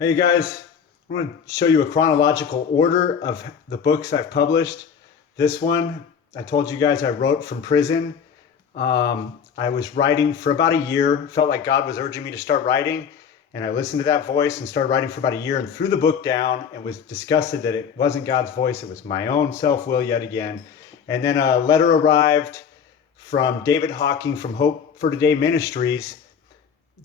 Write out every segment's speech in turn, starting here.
Hey guys, I want to show you a chronological order of the books I've published. This one, I told you guys I wrote from prison. I was writing for about a year, felt like God was urging me to start writing, and I listened to that voice and started writing for about a year and threw the book down and was disgusted that it wasn't God's voice, it was my own self-will yet again. And then a letter arrived from David Hawking from Hope for Today Ministries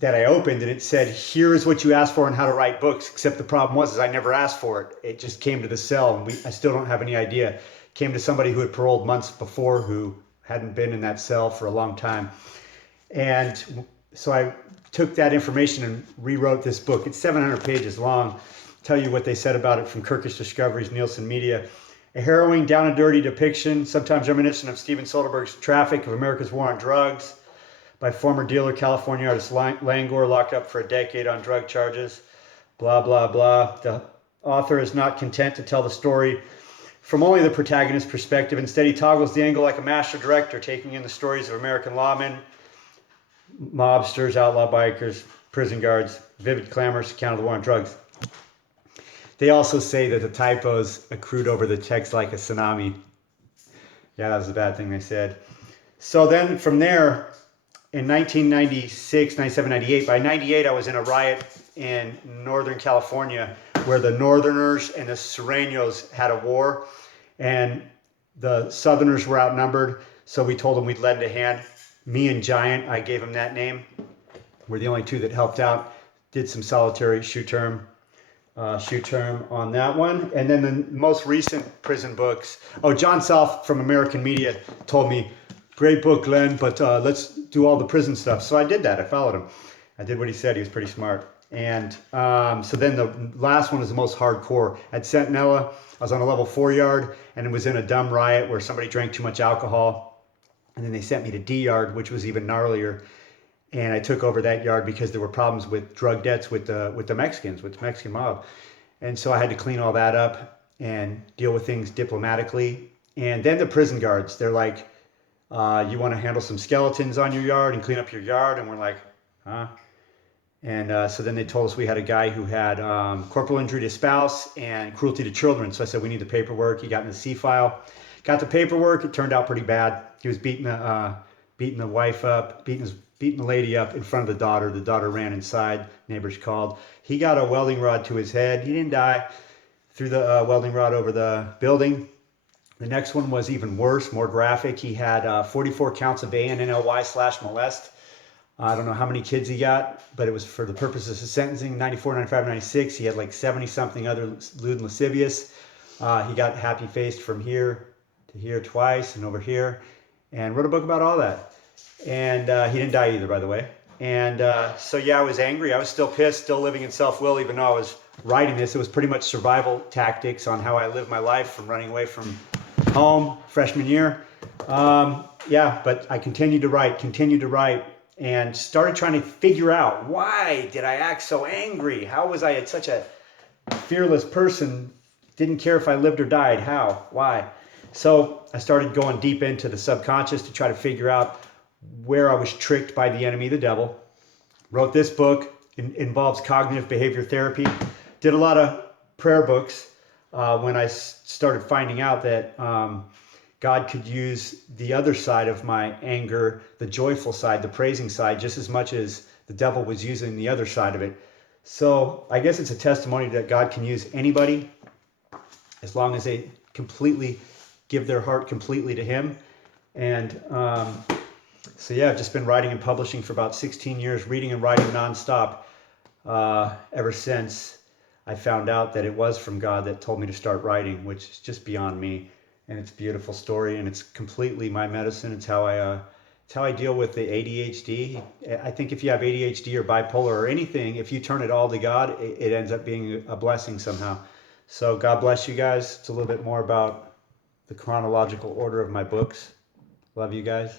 that I opened, and it said, "Here is what you asked for and how to write books." Except the problem was, is I never asked for it. It just came to the cell, and I still don't have any idea. It came to somebody who had paroled months before, who hadn't been in that cell for a long time. And so I took that information and rewrote this book. It's 700 pages long. I'll tell you what they said about it from Kirkish Discoveries, Nielsen Media. A harrowing, down and dirty depiction, sometimes reminiscent of Steven Soderbergh's Traffic, of America's war on drugs, by former dealer California artist Langor, locked up for a decade on drug charges. Blah, blah, blah. The author is not content to tell the story from only the protagonist's perspective. Instead, he toggles the angle like a master director, taking in the stories of American lawmen, mobsters, outlaw bikers, prison guards, vivid, clamorous account of the war on drugs. They also say that the typos accrued over the text like a tsunami. Yeah, that was a bad thing they said. So then from there, in 1996, 97, 98, by 98, I was in a riot in Northern California where the Northerners and the Sureños had a war, and the Southerners were outnumbered. So we told them we'd lend a hand. Me and Giant, I gave him that name. We're the only two that helped out. Did some solitary shoot term on that one. And then the most recent prison books. Oh, John South from American Media told me, "Great book, Glenn, but let's do all the prison stuff." So I did that. I followed him. I did what he said. He was pretty smart. And so then the last one is the most hardcore. At Centinela, I was on a level 4 yard, and it was in a dumb riot where somebody drank too much alcohol. And then they sent me to D yard, which was even gnarlier. And I took over that yard because there were problems with drug debts with the Mexicans, with the Mexican mob. And so I had to clean all that up and deal with things diplomatically. And then the prison guards, they're like, "You want to handle some skeletons on your yard and clean up your yard?" And we're like, "Huh?" And so then they told us we had a guy who had corporal injury to spouse and cruelty to children. So I said, "We need the paperwork." He got in the C file, got the paperwork. It turned out pretty bad. He was beating the wife up, beating the lady up in front of the daughter. The daughter ran inside. Neighbors called. He got a welding rod to his head. He didn't die. Threw the welding rod over the building. The next one was even worse, more graphic. He had 44 counts of ANNLY/molest. I don't know how many kids he got, but it was for the purposes of sentencing. 94, 95, 96. He had like 70 something other lewd and lascivious. He got happy faced from here to here twice and over here, and wrote a book about all that. And he didn't die either, by the way. And so yeah, I was angry. I was still pissed, still living in self-will, even though I was writing this. It was pretty much survival tactics on how I live my life from running away from home freshman year. Yeah, but I continued to write, and started trying to figure out, why did I act so angry? How was I such a fearless person? Didn't care if I lived or died. How? Why? So I started going deep into the subconscious to try to figure out where I was tricked by the enemy, the devil. Wrote this book. It involves cognitive behavior therapy. Did a lot of prayer books when I started finding out that God could use the other side of my anger, the joyful side, the praising side, just as much as the devil was using the other side of it. So I guess it's a testimony that God can use anybody as long as they completely give their heart completely to him. And so yeah, I've just been writing and publishing for about 16 years, reading and writing nonstop ever since I found out that it was from God that told me to start writing, which is just beyond me. And it's a beautiful story, and it's completely my medicine. It's how I deal with the ADHD. I think if you have ADHD or bipolar or anything, if you turn it all to God, it ends up being a blessing somehow. So God bless you guys. It's a little bit more about the chronological order of my books. Love you guys.